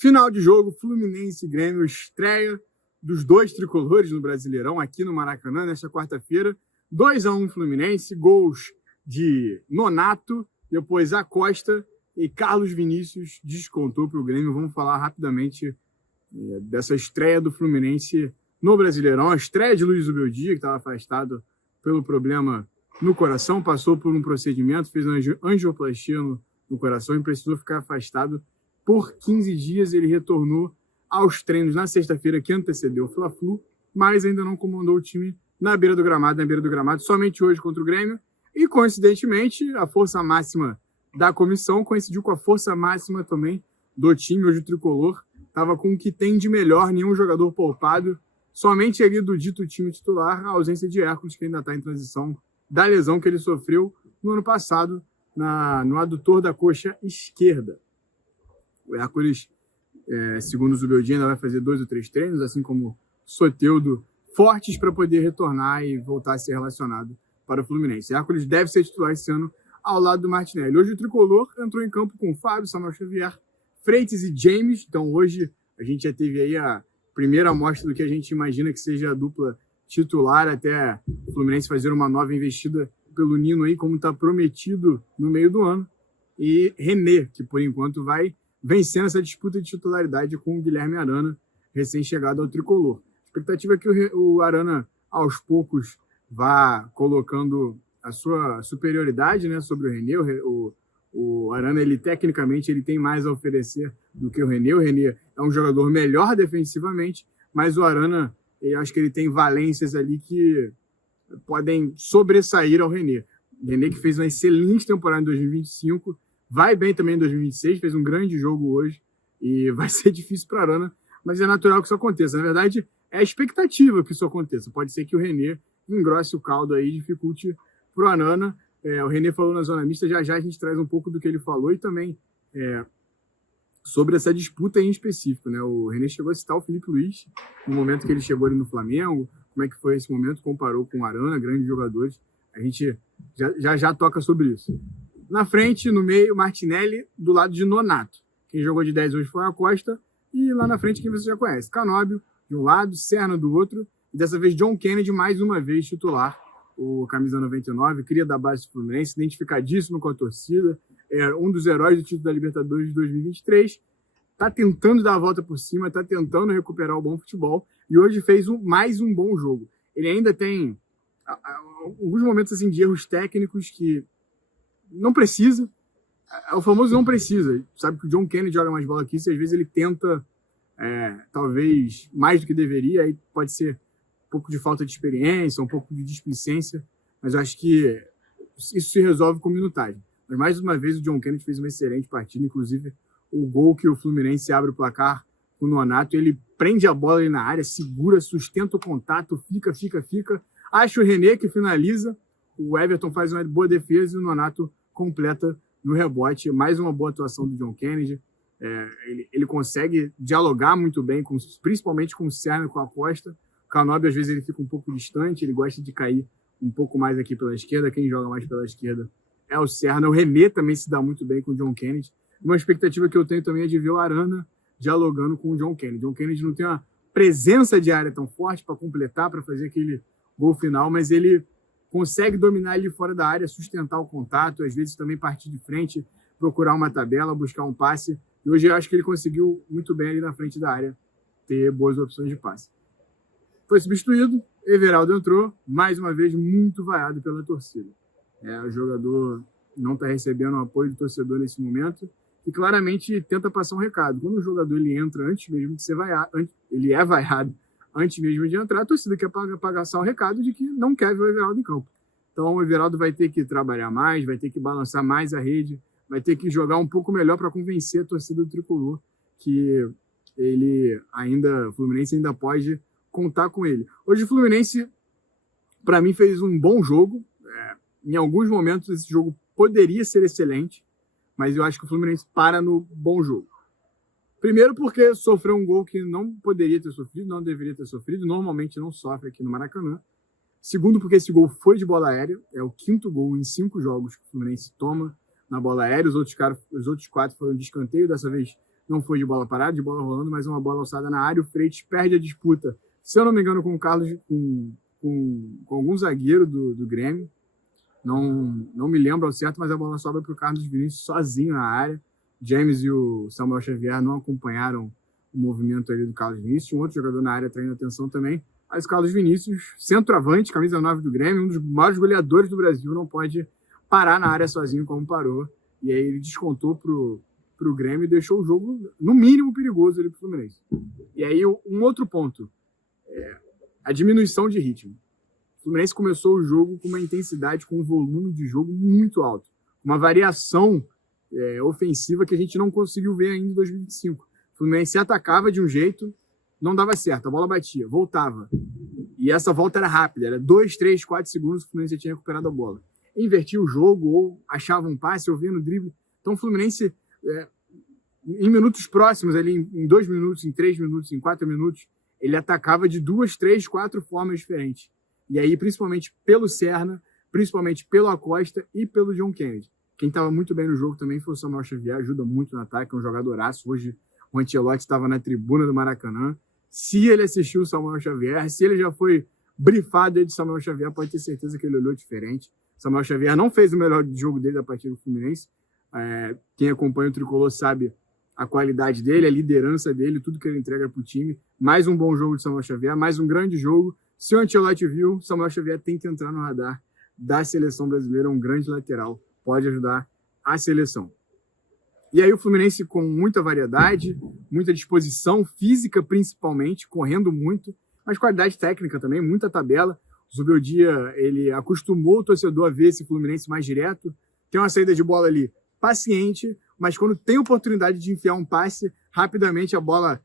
Final de jogo, Fluminense e Grêmio, estreia dos dois tricolores no Brasileirão, aqui no Maracanã, nesta quarta-feira. 2-1 Fluminense, gols de Nonato, depois Acosta e Carlos Vinícius descontou para o Grêmio. Vamos falar rapidamente dessa estreia do Fluminense no Brasileirão. A estreia de Luiz Ubeldia, que estava afastado pelo problema no coração, passou por um procedimento, fez uma angioplastia no coração e precisou ficar afastado por 15 dias. Ele retornou aos treinos na sexta-feira, que antecedeu o Fla-Flu, mas ainda não comandou o time na beira do gramado, somente hoje contra o Grêmio. E, coincidentemente, a força máxima da comissão coincidiu com a força máxima também do time. Hoje o tricolor estava com o que tem de melhor, nenhum jogador poupado, somente ali do dito time titular, a ausência de Hércules, que ainda está em transição da lesão que ele sofreu no ano passado no adutor da coxa esquerda. O Hércules, segundo o Zubeldia, ainda vai fazer 2 ou 3 treinos, assim como Soteldo, fortes para poder retornar e voltar a ser relacionado para o Fluminense. Hércules deve ser titular esse ano ao lado do Martinelli. Hoje o tricolor entrou em campo com Fábio, Samuel Xavier, Freitas e James. Então hoje a gente já teve aí a primeira amostra do que a gente imagina que seja a dupla titular, até o Fluminense fazer uma nova investida pelo Nino aí, como está prometido no meio do ano. E René, que por enquanto vai vencendo essa disputa de titularidade com o Guilherme Arana, recém-chegado ao tricolor. A expectativa é que o Arana, aos poucos, vá colocando a sua superioridade, né, sobre o René. O Arana, tecnicamente, ele tem mais a oferecer do que o René. O René é um jogador melhor defensivamente, mas o Arana, eu acho que ele tem valências ali que podem sobressair ao René. O René, que fez uma excelente temporada em 2025, vai bem também em 2026, fez um grande jogo hoje e vai ser difícil para o Arana, mas é natural que isso aconteça. Na verdade, é a expectativa que isso aconteça. Pode ser que o René engrosse o caldo aí e dificulte para o Arana. O René falou na zona mista, já a gente traz um pouco do que ele falou e também sobre essa disputa em específico, né? O René chegou a citar o Felipe Luiz no momento que ele chegou ali no Flamengo, como é que foi esse momento, comparou com o Arana, grandes jogadores. A gente já toca sobre isso. Na frente, no meio, Martinelli, do lado de Nonato. Quem jogou de 10 hoje foi a Costa, e lá na frente quem você já conhece, Canóbio de um lado, Serna do outro, e dessa vez John Kennedy mais uma vez titular, o camisa 99, cria da base do Fluminense, identificadíssimo com a torcida, é um dos heróis do título da Libertadores de 2023, está tentando dar a volta por cima, está tentando recuperar o bom futebol, e hoje fez mais um bom jogo. Ele ainda tem alguns momentos assim, de erros técnicos que não precisa, é o famoso não precisa. Sabe que o John Kennedy joga mais bola que isso, e às vezes ele tenta, talvez, mais do que deveria, aí pode ser um pouco de falta de experiência, um pouco de displicência, mas eu acho que isso se resolve com minutagem. Mas mais uma vez o John Kennedy fez uma excelente partida, inclusive o gol que o Fluminense abre o placar com o Nonato, ele prende a bola ali na área, segura, sustenta o contato, fica, acha o René que finaliza, o Everton faz uma boa defesa e o Nonato completa no rebote. Mais uma boa atuação do John Kennedy. Ele consegue dialogar muito bem, principalmente com o Serna e com a Costa. O Canóbio, às vezes, ele fica um pouco distante, ele gosta de cair um pouco mais aqui pela esquerda. Quem joga mais pela esquerda é o Serna. O René também se dá muito bem com o John Kennedy. Uma expectativa que eu tenho também é de ver o Arana dialogando com o John Kennedy. John Kennedy não tem uma presença de área tão forte para completar, para fazer aquele gol final, mas ele consegue dominar ali fora da área, sustentar o contato, às vezes também partir de frente, procurar uma tabela, buscar um passe. E hoje eu acho que ele conseguiu muito bem ali na frente da área ter boas opções de passe. Foi substituído, Everaldo entrou, mais uma vez muito vaiado pela torcida. O jogador não está recebendo o apoio do torcedor nesse momento e claramente tenta passar um recado. Quando o jogador ele entra antes mesmo de ser vaiado, ele é vaiado antes mesmo de entrar, a torcida quer passar o recado de que não quer ver o Everaldo em campo. Então o Everaldo vai ter que trabalhar mais, vai ter que balançar mais a rede, vai ter que jogar um pouco melhor para convencer a torcida do tricolor que o Fluminense ainda pode contar com ele. Hoje o Fluminense, para mim, fez um bom jogo. Em alguns momentos esse jogo poderia ser excelente, mas eu acho que o Fluminense para no bom jogo. Primeiro porque sofreu um gol que não poderia ter sofrido, não deveria ter sofrido, normalmente não sofre aqui no Maracanã. Segundo porque esse gol foi de bola aérea, é o 5º gol em 5 jogos que o Fluminense toma na bola aérea, os outros 4 foram de escanteio, dessa vez não foi de bola parada, de bola rolando, mas uma bola alçada na área. O Freitas perde a disputa, se eu não me engano, com o Carlos, com algum zagueiro do Grêmio. Não me lembro ao certo, mas a bola sobra para o Carlos Vinícius sozinho na área. James e o Samuel Xavier não acompanharam o movimento ali do Carlos Vinícius. Um outro jogador na área traindo atenção também. Mas o Carlos Vinícius, centroavante, camisa 9 do Grêmio, um dos maiores goleadores do Brasil, não pode parar na área sozinho como parou. E aí ele descontou pro Grêmio e deixou o jogo, no mínimo, perigoso ali pro Fluminense. E aí um outro ponto, a diminuição de ritmo. O Fluminense começou o jogo com uma intensidade, com um volume de jogo muito alto. Uma variação ofensiva que a gente não conseguiu ver ainda em 2025. O Fluminense atacava de um jeito, não dava certo, a bola batia, voltava. E essa volta era rápida, era 2, 3, 4 segundos, o Fluminense já tinha recuperado a bola. Invertia o jogo, ou achava um passe, ou vinha no drible. Então o Fluminense, em minutos próximos, ali, em 2 minutos, em 3 minutos, em 4 minutos, ele atacava de 2, 3, 4 formas diferentes. E aí, principalmente pelo Serna, principalmente pelo Acosta e pelo John Kennedy. Quem estava muito bem no jogo também foi o Samuel Xavier, ajuda muito no ataque, é um jogadoraço. Hoje o Ancelotti estava na tribuna do Maracanã. Se ele assistiu o Samuel Xavier, se ele já foi brifado de Samuel Xavier, pode ter certeza que ele olhou diferente. Samuel Xavier não fez o melhor jogo dele a partir do Fluminense. Quem acompanha o Tricolor sabe a qualidade dele, a liderança dele, tudo que ele entrega para o time. Mais um bom jogo de Samuel Xavier, mais um grande jogo. Se o Ancelotti viu, Samuel Xavier tem que entrar no radar da seleção brasileira, um grande lateral, pode ajudar a seleção. E aí o Fluminense com muita variedade, muita disposição física principalmente, correndo muito, mas qualidade técnica também, muita tabela. O Zubeldia, ele acostumou o torcedor a ver esse Fluminense mais direto, tem uma saída de bola ali paciente, mas quando tem oportunidade de enfiar um passe, rapidamente a bola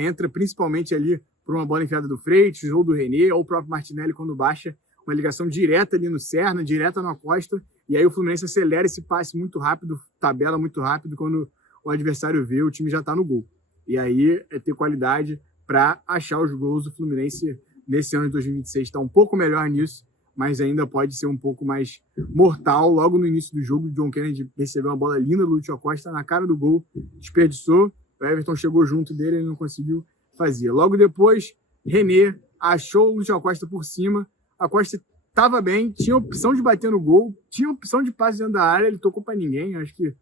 entra, principalmente ali por uma bola enfiada do Freitas, ou do René, ou o próprio Martinelli quando baixa, uma ligação direta ali no Serna, direta no Acosta, e aí o Fluminense acelera esse passe muito rápido, tabela muito rápido, quando o adversário vê, o time já está no gol. E aí é ter qualidade para achar os gols. O Fluminense, nesse ano de 2026, está um pouco melhor nisso, mas ainda pode ser um pouco mais mortal. Logo no início do jogo, o John Kennedy recebeu uma bola linda do Lúcio Acosta na cara do gol, desperdiçou, o Everton chegou junto dele, ele não conseguiu fazer. Logo depois, René achou o Lúcio Acosta por cima, a Costa estava bem, tinha opção de bater no gol, tinha opção de passe dentro da área, ele tocou para ninguém, acho que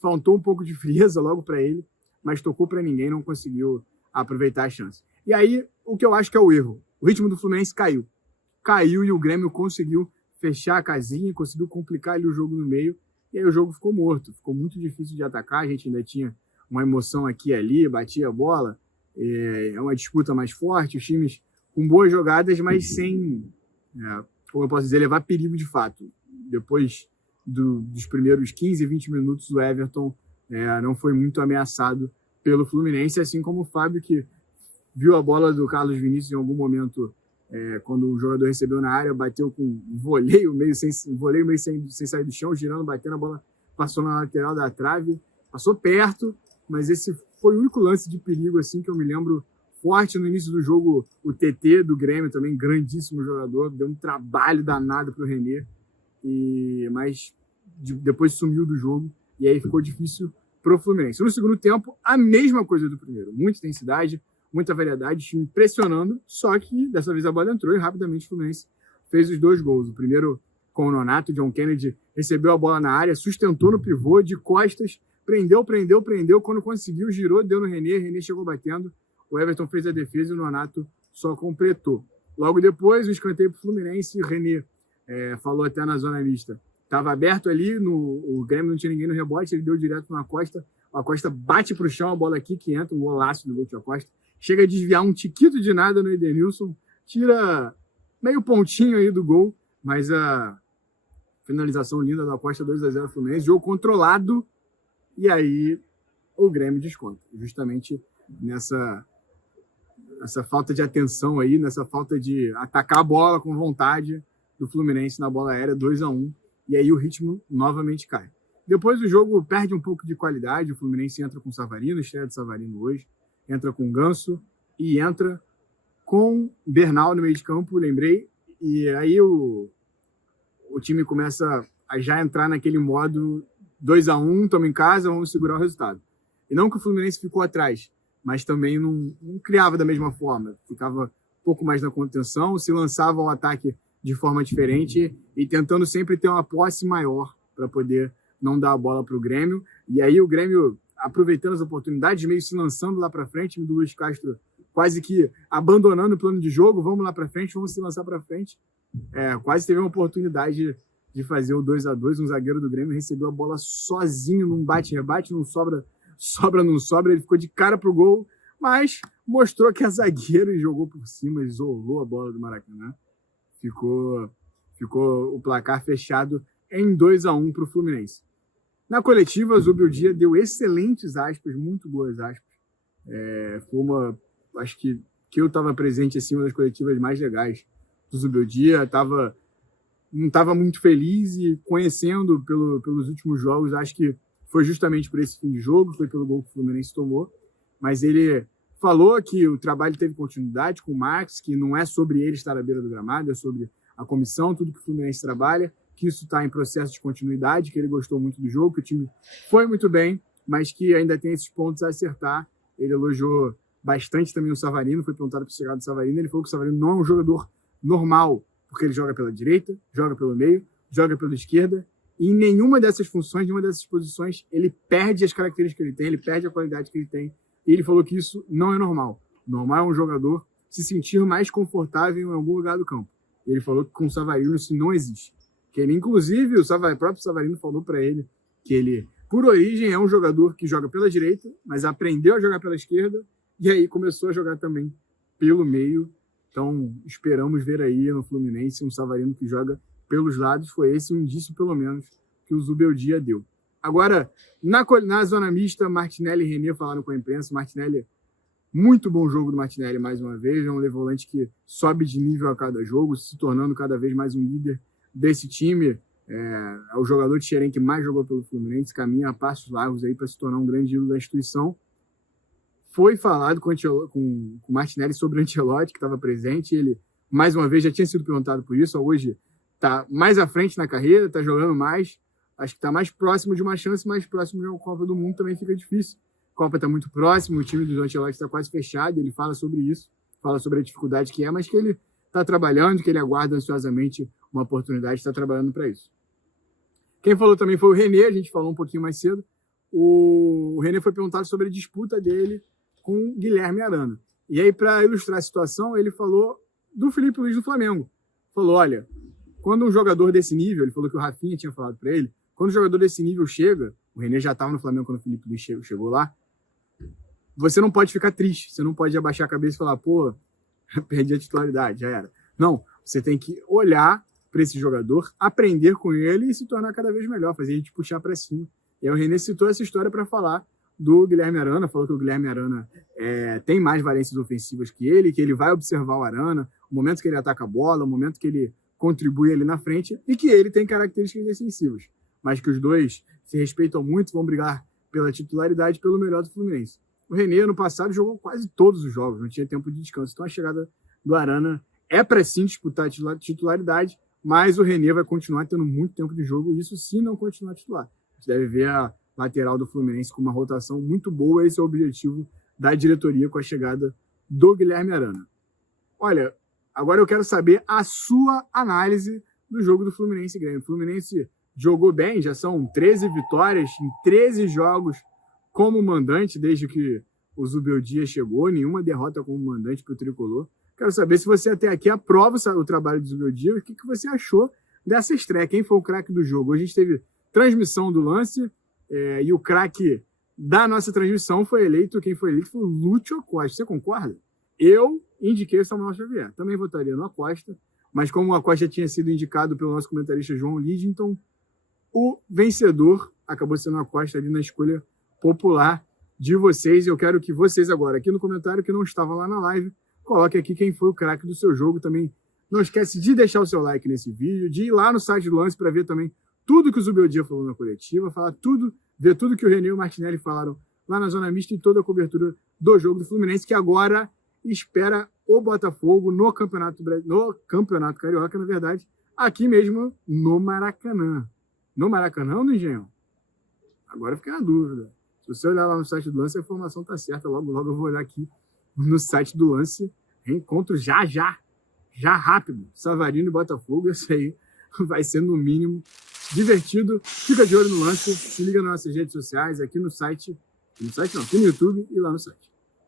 faltou um pouco de frieza logo para ele, mas tocou para ninguém, não conseguiu aproveitar a chance. E aí, o que eu acho que é o erro, o ritmo do Fluminense caiu e o Grêmio conseguiu fechar a casinha, conseguiu complicar ali o jogo no meio, e aí o jogo ficou morto, ficou muito difícil de atacar, a gente ainda tinha uma emoção aqui e ali, batia a bola, é uma disputa mais forte, os times com boas jogadas, mas sem, como eu posso dizer, levar perigo de fato. Depois dos primeiros 15, 20 minutos, o Everton não foi muito ameaçado pelo Fluminense, assim como o Fábio, que viu a bola do Carlos Vinícius em algum momento, quando o jogador recebeu na área, bateu com um voleio meio sem sair do chão, girando, batendo, a bola passou na lateral da trave, passou perto, mas esse foi o único lance de perigo assim que eu me lembro forte no início do jogo. O TT do Grêmio também, grandíssimo jogador, deu um trabalho danado para o René, mas depois sumiu do jogo e aí ficou difícil para o Fluminense. No segundo tempo, a mesma coisa do primeiro, muita intensidade, muita variedade, time pressionando, só que dessa vez a bola entrou e rapidamente o Fluminense fez os 2 gols. O primeiro com o Nonato, John Kennedy recebeu a bola na área, sustentou no pivô, de costas, prendeu, quando conseguiu, girou, deu no René chegou batendo, o Everton fez a defesa e o Nonato só completou. Logo depois, o escanteio para o Fluminense, o René falou até na zona mista, estava aberto ali, o Grêmio não tinha ninguém no rebote, ele deu direto no Acosta, o Acosta bate para o chão, a bola aqui que entra, um golaço do Lúcio Acosta, chega a desviar um tiquito de nada no Edenilson, tira meio pontinho aí do gol, mas a finalização linda do Acosta, 2-0 Fluminense, jogo controlado, e aí o Grêmio desconta, justamente nessa falta de atenção aí, nessa falta de atacar a bola com vontade do Fluminense na bola aérea, 2-1, e aí o ritmo novamente cai. Depois o jogo perde um pouco de qualidade, o Fluminense entra com o Savarino, estreia de Savarino hoje, entra com o Ganso e entra com Bernal no meio de campo, lembrei, e aí o time começa a já entrar naquele modo 2-1, estamos em casa, vamos segurar o resultado. E não que o Fluminense ficou atrás, mas também não criava da mesma forma. Ficava um pouco mais na contenção, se lançava ao ataque de forma diferente e tentando sempre ter uma posse maior para poder não dar a bola para o Grêmio. E aí o Grêmio, aproveitando as oportunidades, meio se lançando lá para frente, o do Luiz Castro quase que abandonando o plano de jogo, vamos lá para frente, vamos se lançar para frente. Quase teve uma oportunidade de fazer o 2-2, um zagueiro do Grêmio recebeu a bola sozinho, num bate-rebate, não sobra, ele ficou de cara pro gol, mas mostrou que é zagueiro e jogou por cima, isolou a bola do Maracanã. Ficou o placar fechado em 2-1 para o Fluminense. Na coletiva, o Zubeldia deu excelentes aspas, muito boas aspas. Foi acho que eu estava presente, assim, uma das coletivas mais legais do Zubeldia. Não estava muito feliz e conhecendo pelos últimos jogos, acho que foi justamente por esse fim de jogo, foi pelo gol que o Fluminense tomou, mas ele falou que o trabalho teve continuidade com o Max, que não é sobre ele estar à beira do gramado, é sobre a comissão, tudo que o Fluminense trabalha, que isso está em processo de continuidade, que ele gostou muito do jogo, que o time foi muito bem, mas que ainda tem esses pontos a acertar. Ele elogiou bastante também o Savarino, foi perguntado para o chegado do Savarino, ele falou que o Savarino não é um jogador normal, porque ele joga pela direita, joga pelo meio, joga pela esquerda, e em nenhuma dessas funções, nenhuma dessas posições, ele perde as características que ele tem, ele perde a qualidade que ele tem, e ele falou que isso não é normal. Normal é um jogador se sentir mais confortável em algum lugar do campo. Ele falou que com o Savarino isso não existe. Que ele, inclusive, o próprio Savarino falou para ele que ele, por origem, é um jogador que joga pela direita, mas aprendeu a jogar pela esquerda, e aí começou a jogar também pelo meio. Então, esperamos ver aí no Fluminense um Savarino que joga pelos lados. Foi esse um indício, pelo menos, que o Zubeldia deu. Agora, na zona mista, Martinelli e René falaram com a imprensa. Martinelli, muito bom jogo do Martinelli mais uma vez. É um volante que sobe de nível a cada jogo, se tornando cada vez mais um líder desse time. É o jogador de Xerém que mais jogou pelo Fluminense, caminha a passos largos aí para se tornar um grande ídolo da instituição. Foi falado com o Martinelli sobre o Ancelotti, que estava presente. Ele, mais uma vez, já tinha sido perguntado por isso. Hoje está mais à frente na carreira, está jogando mais. Acho que está mais próximo de uma chance, mais próximo de uma Copa do Mundo também fica difícil. A Copa está muito próximo, o time do Ancelotti está quase fechado. Ele fala sobre isso, fala sobre a dificuldade que é, mas que ele está trabalhando, que ele aguarda ansiosamente uma oportunidade, está trabalhando para isso. Quem falou também foi o René, a gente falou um pouquinho mais cedo. O René foi perguntado sobre a disputa dele com o Guilherme Arana. E aí, para ilustrar a situação, ele falou do Felipe Luiz do Flamengo. Falou, olha, quando um jogador desse nível, ele falou que o Rafinha tinha falado para ele, quando um jogador desse nível chega, o René já estava no Flamengo quando o Felipe Luiz chegou lá, você não pode ficar triste, você não pode abaixar a cabeça e falar, pô, perdi a titularidade, já era. Não, você tem que olhar para esse jogador, aprender com ele e se tornar cada vez melhor, fazer a gente puxar para cima. E aí o René citou essa história para falar do Guilherme Arana, falou que o Guilherme Arana tem mais valências ofensivas que ele vai observar o Arana, o momento que ele ataca a bola, o momento que ele contribui ali na frente, e que ele tem características defensivas, mas que os dois se respeitam muito, vão brigar pela titularidade, pelo melhor do Fluminense. O René, no passado, jogou quase todos os jogos, não tinha tempo de descanso, então a chegada do Arana é para sim disputar a titularidade, mas o René vai continuar tendo muito tempo de jogo, isso se não continuar titular. A gente deve ver a lateral do Fluminense com uma rotação muito boa, esse é o objetivo da diretoria com a chegada do Guilherme Arana. Olha, agora eu quero saber a sua análise do jogo do Fluminense e Grêmio. O Fluminense jogou bem, já são 13 vitórias em 13 jogos como mandante desde que o Zubeldia chegou, nenhuma derrota como mandante para o Tricolor. Quero saber se você até aqui aprova o trabalho do Zubeldia, o que você achou dessa estreia, quem foi o craque do jogo. Hoje a gente teve transmissão do lance, e o craque da nossa transmissão foi eleito, quem foi eleito foi o Lúcio Acosta. Você concorda? Eu indiquei o Samuel Xavier. Também votaria no Acosta, mas como o Acosta tinha sido indicado pelo nosso comentarista João Lide, então o vencedor acabou sendo o Acosta ali na escolha popular de vocês. Eu quero que vocês agora, aqui no comentário, que não estavam lá na live, coloquem aqui quem foi o craque do seu jogo. Também não esquece de deixar o seu like nesse vídeo, de ir lá no site do Lance para ver também tudo que o Zubeldia falou na coletiva, ver tudo que o René e o Martinelli falaram lá na Zona Mista e toda a cobertura do jogo do Fluminense, que agora espera o Botafogo no Campeonato Carioca, na verdade, aqui mesmo no Maracanã. No Maracanã ou no Engenhão? Agora fica na dúvida. Se você olhar lá no site do Lance, a informação tá certa. Logo, logo eu vou olhar aqui no site do Lance. Reencontro já rápido. Savarino e Botafogo. Esse aí vai ser, no mínimo, divertido. Fica de olho no Lance. Se liga nas nossas redes sociais, aqui no site. No site não, aqui no YouTube e lá no site.